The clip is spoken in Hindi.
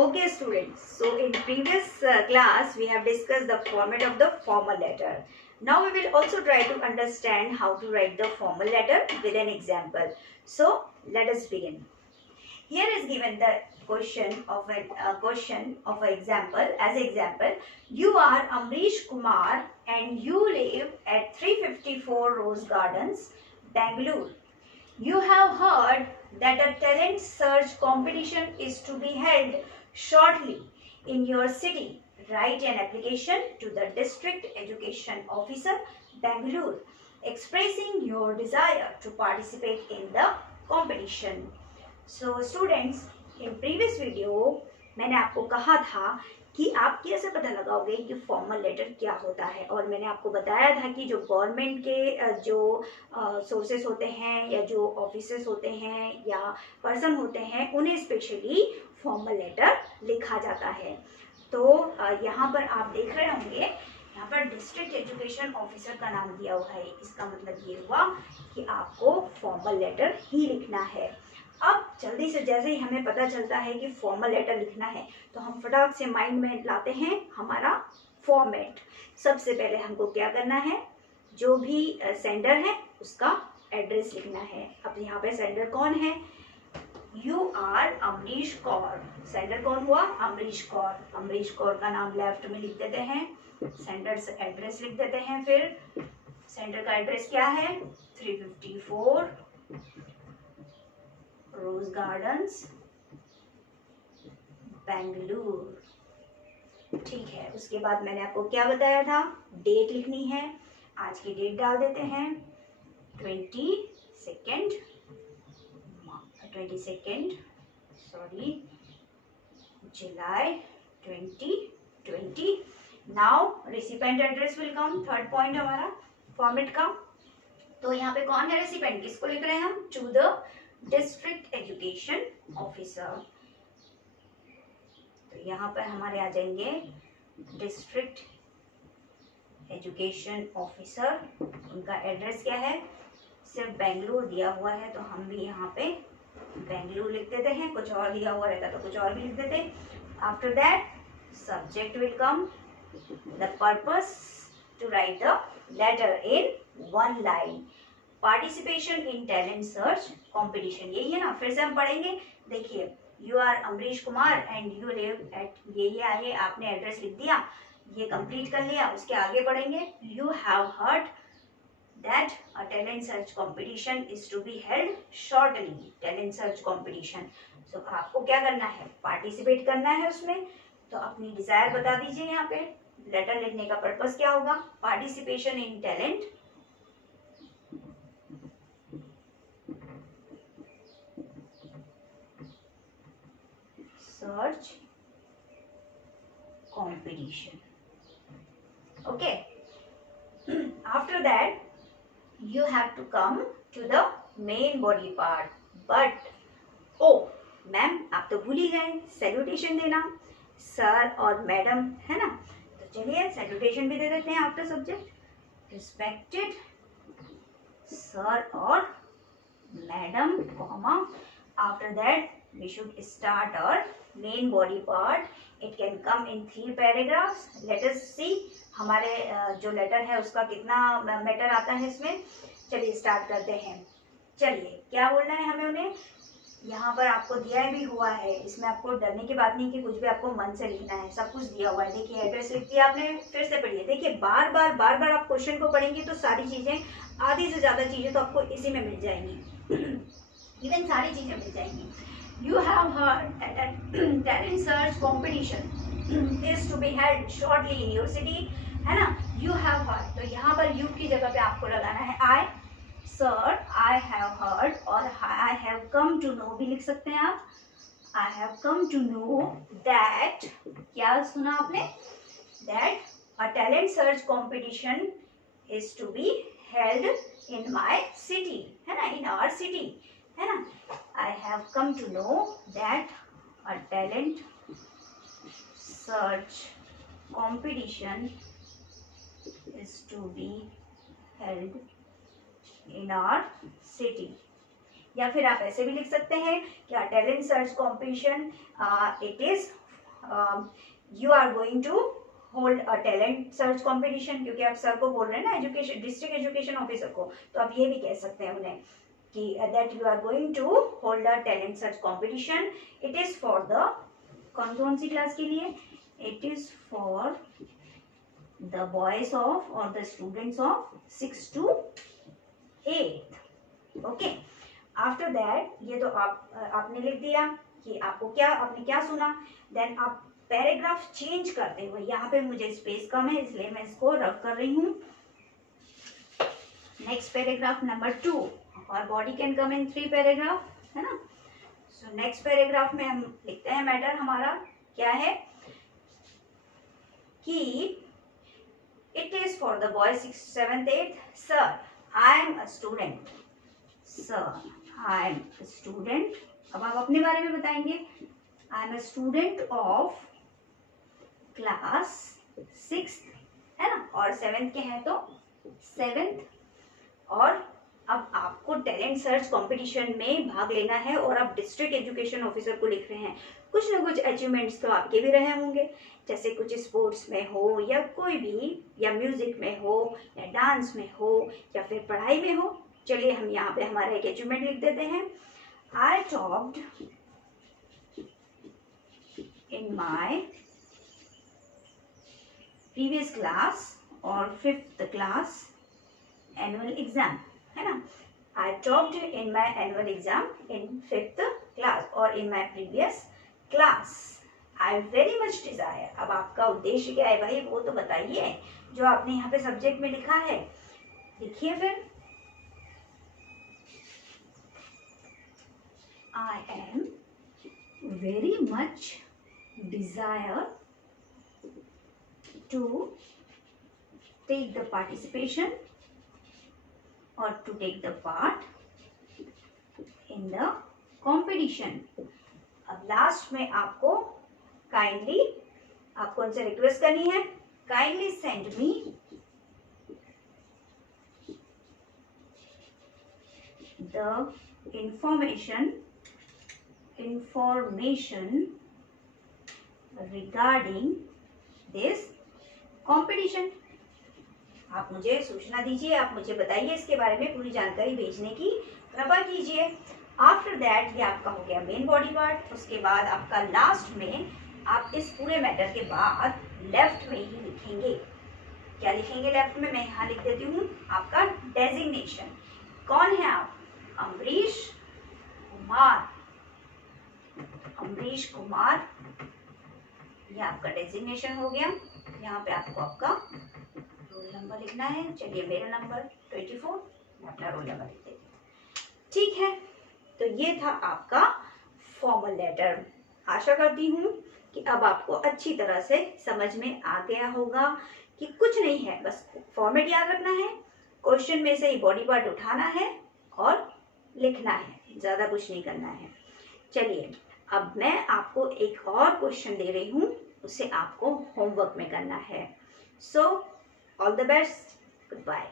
Okay students, so in previous class we have discussed the format of the formal letter. Now we will also try to understand how to write the formal letter with an example. So let us begin. Here is given the question of an example. As example, you are Amrish Kumar and you live at 354 Rose Gardens, Bangalore. You have heard that a talent search competition is to be held shortly in your city. Write an application to the District Education Officer, Bangalore, expressing your desire to participate in the competition. So students, in previous video मैंने आपको कहा था कि आप कैसे पता लगाओगे कि फॉर्मल लेटर क्या होता है, और मैंने आपको बताया था कि जो गवर्नमेंट के जो सोर्सेस होते हैं या जो ऑफिसेस होते हैं या पर्सन होते हैं उन्हें स्पेशली फॉर्मल लेटर लिखा जाता है। तो यहाँ पर आप देख रहे होंगे, यहाँ पर डिस्ट्रिक्ट एजुकेशन ऑफिसर का नाम दिया हुआ है। इसका मतलब ये हुआ कि आपको फॉर्मल लेटर ही लिखना है। अब जल्दी से जैसे ही हमें पता चलता है कि फॉर्मल लेटर लिखना है तो हम फटाक से माइंड में लाते हैं हमारा फॉर्मेट। सबसे पहले हमको क्या करना है, जो भी सेंडर है उसका एड्रेस लिखना है। अब यहाँ पे सेंडर कौन है, you are Amrish Kaur. Sender कौन हुआ, अमरीश कौर। अमरीश कौर का नाम लेफ्ट में लिख देते हैं, सेंडर से एड्रेस लिख देते हैं। फिर सेंडर का एड्रेस क्या है, 354 रोज गार्डन्स, बेंगलुरु। ठीक है, उसके बाद मैंने आपको क्या बताया था, डेट लिखनी है। आज की डेट डाल देते हैं 22 जुलाई 2020। Now recipient address will come, third point हमारा फॉर्मेट का। तो यहाँ पे कौन है रेसिपेंट, किसको लिख रहे हैं हम, to the district education officer. तो यहाँ पर हमारे आ जाएंगे डिस्ट्रिक्ट एजुकेशन ऑफिसर। उनका एड्रेस क्या है, सिर्फ बेंगलुरु दिया हुआ है तो हम भी यहाँ पे बेंगलुरु लिख देते हैं। कुछ और दिया हुआ रहता तो कुछ और भी लिख देते। After that subject will come, the purpose to write the letter in 1 line, participation in talent search competition. यही है ना, फिर से हम पढ़ेंगे। देखिए, you are Amrish Kumar and you live at, ये आए, आपने एड्रेस लिख दिया, ये कंप्लीट कर लिया। उसके आगे पढ़ेंगे, you have heard that a talent search competition is to be held shortly, talent search competition. So आपको क्या करना है, पार्टिसिपेट करना है उसमें। तो अपनी डिजायर बता दीजिए। यहाँ पे लेटर लिखने का पर्पस क्या होगा, participation in talent search competition. Okay. After that you have to come to the main body part. But oh ma'am, आप तो भूल ही गए सैल्यूटेशन देना, सर और मैडम, है ना। तो चलिए सैल्यूटेशन भी दे देते हैं आफ्टर सब्जेक्ट, रिस्पेक्टेड सर और madam, comma. After that we should start our main body part. It can come in 3 paragraphs. Let us see हमारे जो लेटर है उसका कितना मैटर आता है इसमें। चलिए स्टार्ट करते हैं। चलिए, क्या बोलना है हमें उन्हें, यहाँ पर आपको दिया भी हुआ है। इसमें आपको डरने की बात नहीं कि कुछ भी आपको मन से लिखना है, सब कुछ दिया हुआ है। देखिए एड्रेस लिख दिया आपने, फिर से पढ़िए। देखिए बार बार आप क्वेश्चन को पढ़ेंगे तो सारी चीजें, आधी से ज्यादा चीजें तो आपको इसी में मिल जाएंगी। इवन सारी चीजें मिल जाएंगी। You have heard that a talent search competition is to be held shortly in your city, है ना। You have heard, तो यहाँ पर you की जगह पे आपको लगाना है I, sir, I have heard, और I have come to know भी लिख सकते हैं आप। I have come to know that, क्या सुना आपने, that a talent search competition is to be held in my city, है ना, in our city, है ना। I have come to know that a talent search competition is to be held in our city. या फिर आप ऐसे भी लिख सकते हैं कि a talent search competition it is you are going to hold a talent search competition, क्योंकि आप सर को बोल रहे हैं ना, एजुकेशन डिस्ट्रिक्ट एजुकेशन ऑफिसर को, तो आप ये भी कह सकते हैं उन्हें कि that you are going to hold a talent search competition. It is for the कौन सी क्लास के लिए? It is for the boys of और the students of 6 to 8. Okay, after that ये तो आपने लिख दिया कि आपने क्या सुना. देन आप पैराग्राफ चेंज करते हुए, यहाँ पे मुझे स्पेस कम है इसलिए मैं इसको रफ कर रही हूँ. Next paragraph number 2. और body can come in 3 paragraph, है ना. सो नेक्स्ट पैराग्राफ में हम लिखते हैं मैटर हमारा क्या है कि it is for the boy 6th, 7th, 8th. Sir, I am a student. Sir, I am a student. अब आप अपने बारे में बताएंगे. I am a student of class 6th, है ना, और 7th के हैं तो 7th. और अब आपको टैलेंट सर्च कंपटीशन में भाग लेना है और आप डिस्ट्रिक्ट एजुकेशन ऑफिसर को लिख रहे हैं. कुछ ना कुछ अचीवमेंट्स तो आपके भी रहे होंगे, जैसे कुछ स्पोर्ट्स में हो या कोई भी, या म्यूजिक में हो या डांस में हो या फिर पढ़ाई में हो. चलिए हम यहाँ पे हमारा एक अचीवमेंट लिख देते हैं. I topped in my previous class और 5th क्लास एनुअल एग्जाम, है ना. I topped in my annual exam in 5th class or in my previous class. I very much desire. अब आपका उद्देश्य क्या है भाई, वो तो बताइए. जो आपने यहाँ पे सब्जेक्ट में लिखा है लिखिए फिर. I am very much desire to take the participation or to take the part in the competition. अब लास्ट में आपको उनसे रिक्वेस्ट करनी है, kindly send me the information regarding this competition. आप मुझे सूचना दीजिए, आप मुझे बताइए इसके बारे में पूरी जानकारी भेजने की कृपा कीजिए. आफ्टर दैट ये आपका हो गया मेन बॉडी पार्ट. उसके बाद आपका लास्ट में आप इस पूरे मैटर के बाद लेफ्ट में ही लिखेंगे. क्या लिखेंगे लेफ्ट में? मैं यहाँ लिख देती हूँ आपका डेजिग्नेशन. कौन है आप? अमरीश कुमार. अमरीश कुमार, ये आपका डेजिग्नेशन हो गया. यहाँ पे आपको आपका रोल नंबर लिखना है. चलिए मेरा नंबर 24, मैं अपना रोल नंबर लिख देती हूँ. ठीक है, तो ये था आपका फॉर्मल लेटर. आशा करती हूँ कि अब आपको अच्छी तरह से समझ में आ गया होगा कि कुछ नहीं है, बस फॉर्मेट याद रखना है, क्वेश्चन में से ही बॉडी पार्ट उठाना है और लिखना है, ज़्यादा कुछ नहीं करना है. चलिए अब मैं आपको एक और क्वेश्चन दे रही हूँ, उसे आपको होमवर्क में करना है. So all the best, good bye.